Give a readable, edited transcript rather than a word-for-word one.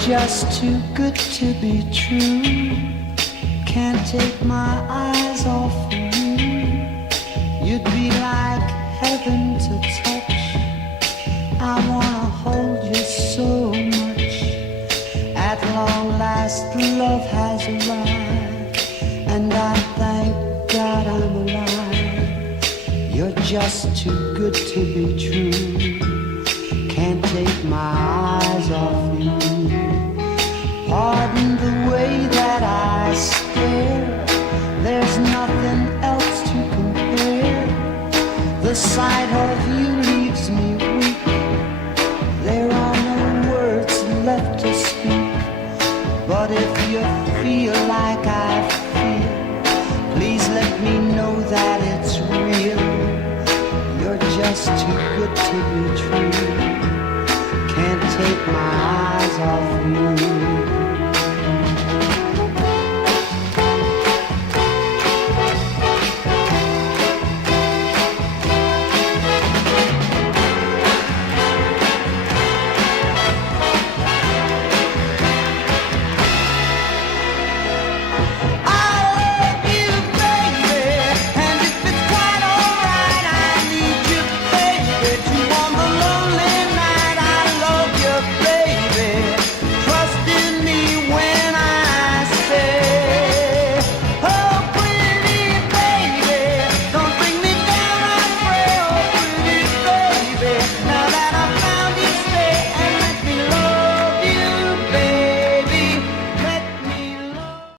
just too good to be true. Can't take my eyes off of you. You'd be like heaven to touch. I wanna hold you so much. At long last, love has arrived, and I thank God I'm alive. You're just too good to be true. Can't take my eyes off you. Pardon the way that I stare. There's nothing else to compare. The sight of you leaves me weak. There are no words left to speak. But if you feel like I feel, please let me know that it's real. You're just too good to be true. Can't take my eyes off you.